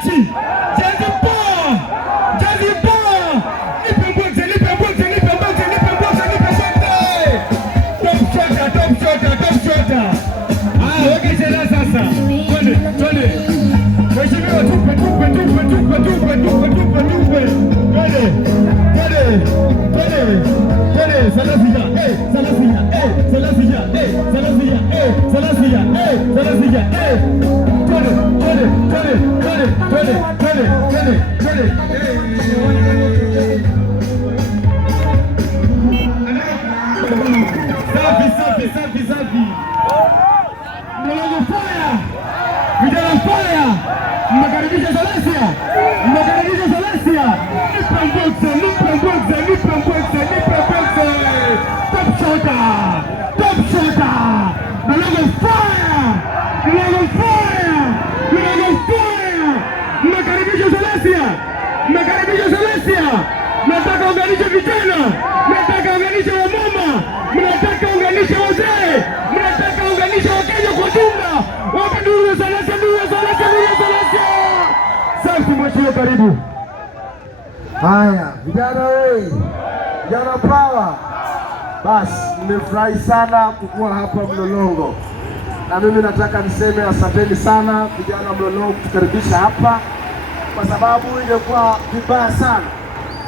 wananchi. Jazi poa. Jazi poa. Nipe mbwekze, nipe mbwekze, nipe mbwekze, nipe mbwekze, nipe sote. Top shota, top shota, top shota. Weke chela sasa. Twende, twende. Mheshimiwa tupe, tupe, tupe, tupe, tupe, tupe, tupe, tupe. Twende, twende, twende. Twende, Salasija, Salasija, Salasija, Salasija, Salasija, Salasija, twende, twende, twende, twende, twende, twende, twende, twende. Safi, safi, safi, safi. Mlolongo fire. Vijana fire. Mnakaribisha Salasia. Mnakaribisha Salasia. Nipe mbwekze, nipe mbwekze, nipe mbwekze, nipe mbwekze. Top shota. Top shota. Mlolongo fire. Mlolongo fire. Mlolongo fire. Mnakaribisha Salasia. Mnakaribisha Salasia. Mnataka unganisha vijana. Mnataka unganisha wamama. Mnataka unganisha wazee. Mnataka unganisha Wakenya kwa jumla. Wapi nuru ya Salasia, nuru ya Salasia, nuru ya Salasia. Safi mheshimiwa, karibu. Haya, vijana wewe. Vijana power. Basi, nimefurahi sana kukuwa hapa Mlolongo. Na mimi nataka niseme asanteni sana vijana Mlolongo kutukaribisha hapa, kwa sababu ingekuwa vibaya sana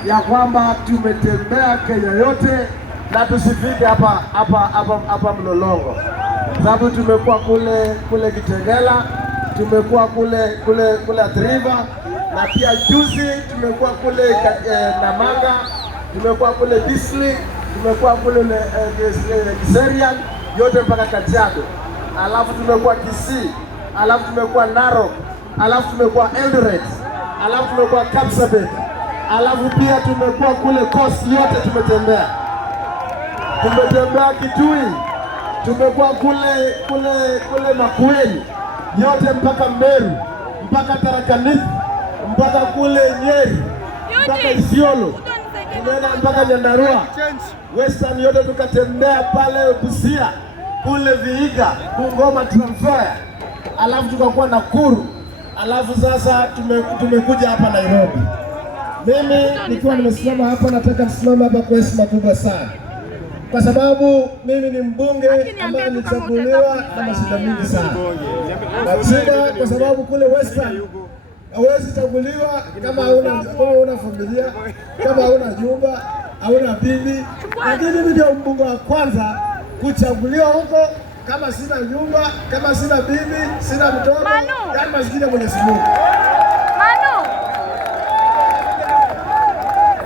ya kwamba tumetembea Kenya yote na tusifike hapa Mlolongo. Sababu tumekuwa kule Kitengela, tumekuwa kule Athi River, na pia juzi tumekuwa kule Namanga, tumekuwa kule District, tumekuwa kule Kiserian, yote mpaka Kajiado. Alafu tumekuwa Kisii, alafu tumekuwa Narok, alafu tumekuwa Eldoret, alafu tumekuwa Kapsabet, alafu pia tumekuwa kule Coast, yote tumetembea. Tumetembea Kitui, tumekuwa kule Makueni, yote mpaka Meru, mpaka Tharaka Nithi, mpaka kule Nyeri, mpaka Isiolo, tumeenda mpaka Nyandarua, Western yote tukatembea pale Busia, kule Vihiga, Bungoma, Trans Nzoia, alafu tukakuwa Nakuru, alafu sasa tumekuja hapa Nairobi. Mimi nikiwa nimesimama hapa, nataka nisimame hapa kwa heshima kubwa sana, kwa sababu mimi ni mbunge ambaye nilichaguliwa na mashida mingi sana. Shida kwa sababu kule Western hauwezi chaguliwa kama huna familia, kama huna nyumba, hauna bibi. Lakini mimi ndio mbunge wa kwanza kuchaguliwa huko, kama sina nyumba, kama sina bibi, sina mtoto, kama maskini Mwenyezi Mungu.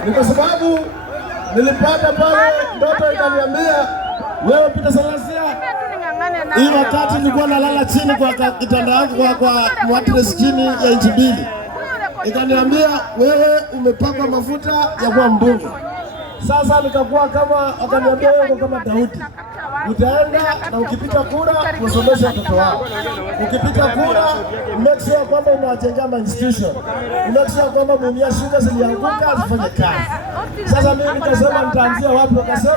Ni kwa sababu nilipata pale ndoto ikaniambia, wewe Peter Salasia, hii wakati nilikuwa nalala chini kwa kitanda yangu kwa mattress chini ya inchi 2. Ikaniambia wewe umepakwa mafuta ya kuwa mbunge. Sasa nikakuwa kama, akaniambia wewe kama Daudi, utaenda na ukipita kura usomeshe watoto wao. Ukipita kura make sure kwamba unawajengea institution, make sure kwamba mumia shule zilianguka zifanye kazi. Sasa mimi nikasema nitaanzia wapi? Wakasema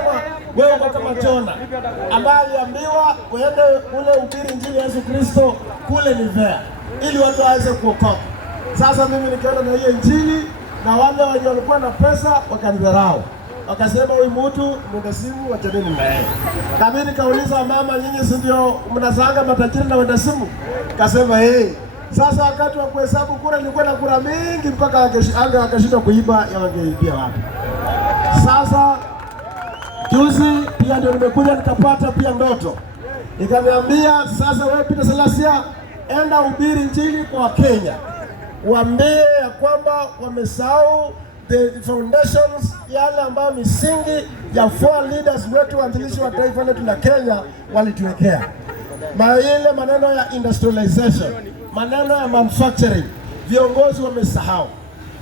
wewe kama Jona ambaye aliambiwa uende kule ubiri injili ya Yesu Kristo kule Nivea ili watu waweze kuokoka. Sasa mimi nikaenda na hiyo injili, na wale wenye walikuwa na pesa wakanidharau. Wakasema huyu mtu mwenda simu, wachaneni naye. Na mimi nikauliza, mama nyinyi si ndio mnazanga matajiri na wenda simu? Kasema Sasa wakati wa kuhesabu kura nilikuwa na kura mingi mpaka akashinda kuiba ya wangeibia wapi. Sasa juzi pia ndio nimekuja nikapata pia ndoto. Nikaniambia, sasa wewe Peter Salasia, enda ubiri injili kwa Kenya. Waambie ya kwamba wamesahau the foundations, yale ambayo misingi ya 4 leaders wetu waanzilishi wa taifa letu la Kenya walituwekea. Ile maneno ya industrialization, maneno ya manufacturing, viongozi wamesahau.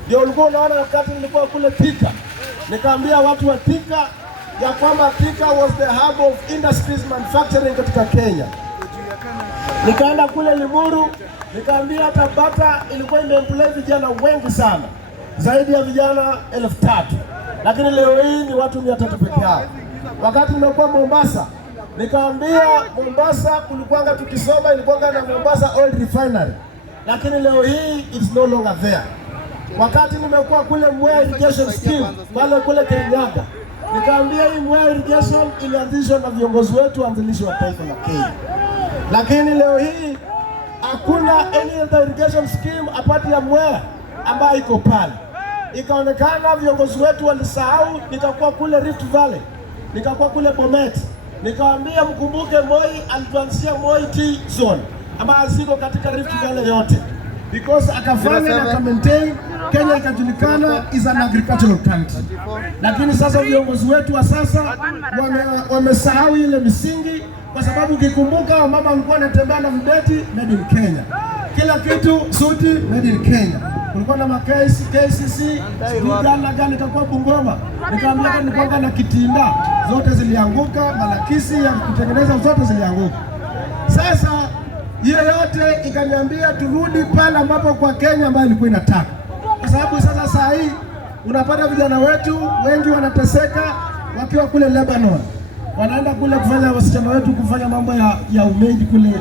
Ndio ulikuwa unaona wakati nilikuwa kule Thika, nikaambia watu wa Thika ya kwamba Thika was the hub of industries manufacturing katika Kenya. Nikaenda kule Limuru, nikaambia Tabata ilikuwa imeemploy vijana wengi sana, zaidi ya vijana 3,000, lakini leo hii ni watu 300 peke yao. Wakati nimekuwa Mombasa, nikaambia Mombasa kulikuwa tukisoma ilikuwa na Mombasa Oil Refinery. lakini leo hii it's no longer there. Wakati nimekuwa kule Mwea Irrigation Scheme kule Kirinyaga, nikaambia hii Mwea Irrigation ilianzishwa na viongozi wetu waanzilishi wa taifa la Kenya, lakini leo hii hakuna any other irrigation scheme apart ya Mwea ambayo iko pale. Ikaonekana viongozi wetu walisahau. Nikakuwa kule Rift Valley, nikakuwa kule Bomet, nikawaambia mkumbuke Moi alituanzia Moi Tea Zone ambayo ziko katika Rift Valley yote, because akafanya na maintain Kenya ikajulikana is an agricultural country. Lakini sasa viongozi wetu wa sasa wamesahau ile misingi, kwa sababu ukikumbuka mama alikuwa anatembea na mdeti made in Kenya, kila kitu suti made in Kenya. Kulikuwa na KCC gani kakuwa Bungoma, nikaambia nilikuwa na Kitinda, zote zilianguka, Malakisi ya kutengeneza zote zilianguka. Sasa hiyo yote ikaniambia turudi pale ambapo kwa Kenya ambayo ilikuwa inataka, kwa sababu sasa saa hii unapata vijana wetu wengi wanateseka wakiwa kule Lebanon, wanaenda kule kufanya wasichana wetu kufanya mambo ya umeji kule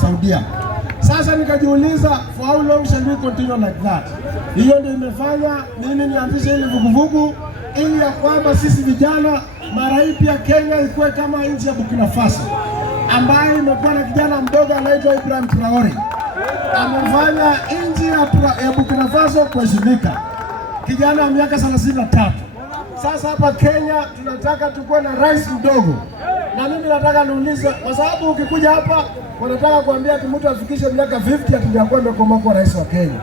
Saudia. Sasa nikajiuliza, for how long shall we continue like that? Hiyo ndio imefanya mimi nianzishe ile vuguvugu, ili ya kwamba sisi vijana mara hii pia Kenya ikuwe kama nchi ya Burkina Faso, ambayo imekuwa na kijana mdogo anaitwa Ibrahim Traore. Amefanya nchi ya Burkina Faso kuheshimika, kijana wa miaka 33. Sasa hapa Kenya tunataka tukuwe na rais mdogo, na mimi nataka niulize, kwa sababu ukikuja hapa wanataka kuambia ati mtu afikishe miaka 50 ati ndio akomaa kwa rais wa Kenya.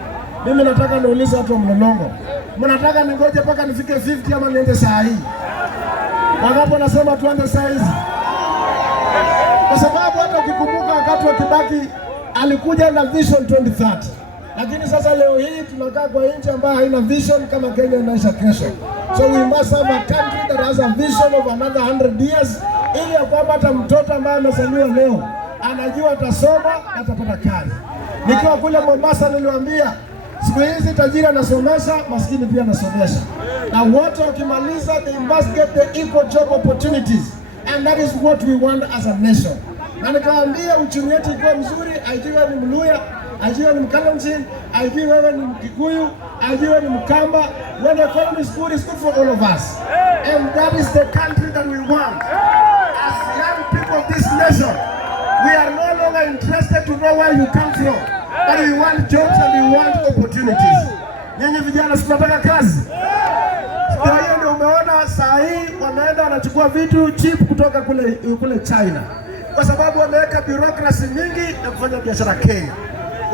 Mimi nataka niulize watu wa Mlolongo, mnataka ningoje mpaka nifike 50 ama niende saa hii? Wangapi wanasema tuende saa hizi? Kwa sababu hata ukikumbuka wakati wa Kibaki alikuja na vision 2030, lakini sasa leo hii tunakaa kwa nchi ambayo haina vision kama Kenya inaisha kesho. So we must have a country that has a vision of another 100 years, ili ya kwamba hata mtoto ambaye amezaliwa leo anajua atasoma, atapata kazi. Nikiwa kule Mombasa niliwaambia siku hizi tajiri anasomesha, maskini pia anasomesha, na wote wakimaliza they must get the equal job opportunities, and that is what we want as a nation. Na nikawaambia uchumi wetu ukiwa mzuri, ajue ni Mluya, ajue ni Mkalenjin, ajue wewe ni Mkikuyu, ajue ni Mkamba, when the economy is good, it's good for all of us. And that is the country that we want. As young people of this nation, we are no longer interested to know where you come from, but we want jobs and we want opportunities. Nyinyi vijana tunataka kazi. Kwa hiyo ndio umeona saa hii wameenda wanachukua vitu cheap kutoka kule China, kwa sababu wameweka bureaucracy nyingi na kufanya biashara Kenya.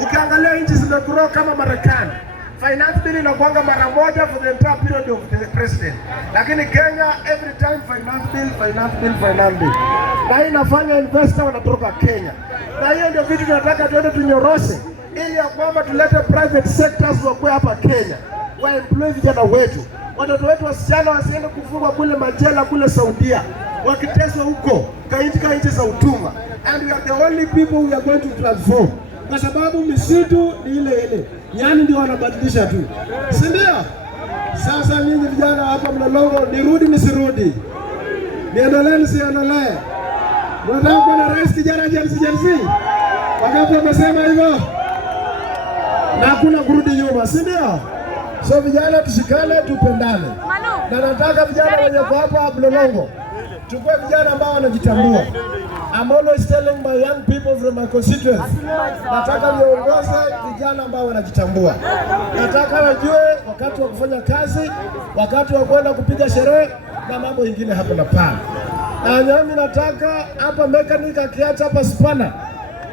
Ukiangalia nchi zimegrow kama Marekani, finance bill inakuanga mara moja for the entire period of the president, lakini Kenya every time finance bill. Na hii inafanya investor wanatoka Kenya, na hiyo ndio vitu tunataka tuende tunyoroshe, ili ya kwamba tulete private sectors wakwe hapa Kenya, wa employ vijana wetu. Watoto wetu wasichana wasiende kufungwa kule majela kule Saudia, wakiteswa huko katika nchi za utumwa. And we are the only people we are going to transform, kwa sababu misitu ni ile nyani ndio wanabadilisha tu, si ndio? Sasa nyinyi vijana hapa Mlolongo, nirudi nisirudi, niendelee nisiendelee, nataka kuwa na rais kijana Gen Z. Wangapi wamesema hivyo? Na hakuna kurudi nyuma, si ndio? So vijana tushikane, tupendane, na nataka vijana wenye kwa hapa Mlolongo tukue vijana ambao wanajitambua. I'm always telling my young people from my constituency, nataka niongoze vijana ambao wanajitambua. Nataka wajue wakati wa kufanya kazi, wakati wa kwenda kupiga sherehe na mambo mengine hapo na pale. Na mimi nataka hapa mechanic akiacha hapa spana,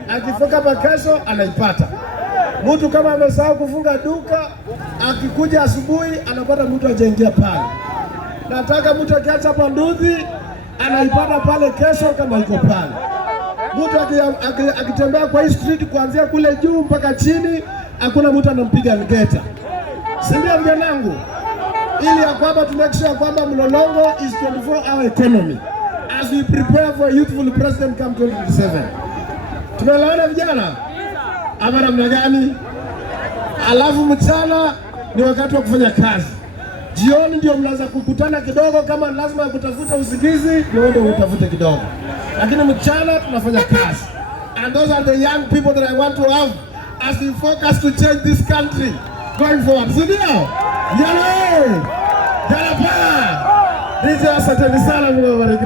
akifika hapa kesho anaipata. Mtu kama amesahau kufunga duka, akikuja asubuhi anapata mtu ajaingia pale. Nataka mtu akiacha hapa nduthi anaipata pale kesho kama iko pale. Mtu akitembea kwa hii street kuanzia kule juu mpaka chini, hakuna mtu anampiga ngeta. Si ndio vijana? Ili ya kwamba to make sure kwamba Mlolongo is 24-hour economy as we prepare for a youthful president come 2027. Tumeelewana vijana? Ama namna gani? Alafu mchana ni wakati wa kufanya kazi. Jioni ndio mnaanza kukutana kidogo, kama lazima kutafuta usingizi ndio utafute kidogo, lakini mchana tunafanya kazi. And those are the young people that I want to have as we focus to change this country going forward. Sindio? Yale! Jalapa! DJ asanteni sana, Mungu awabariki.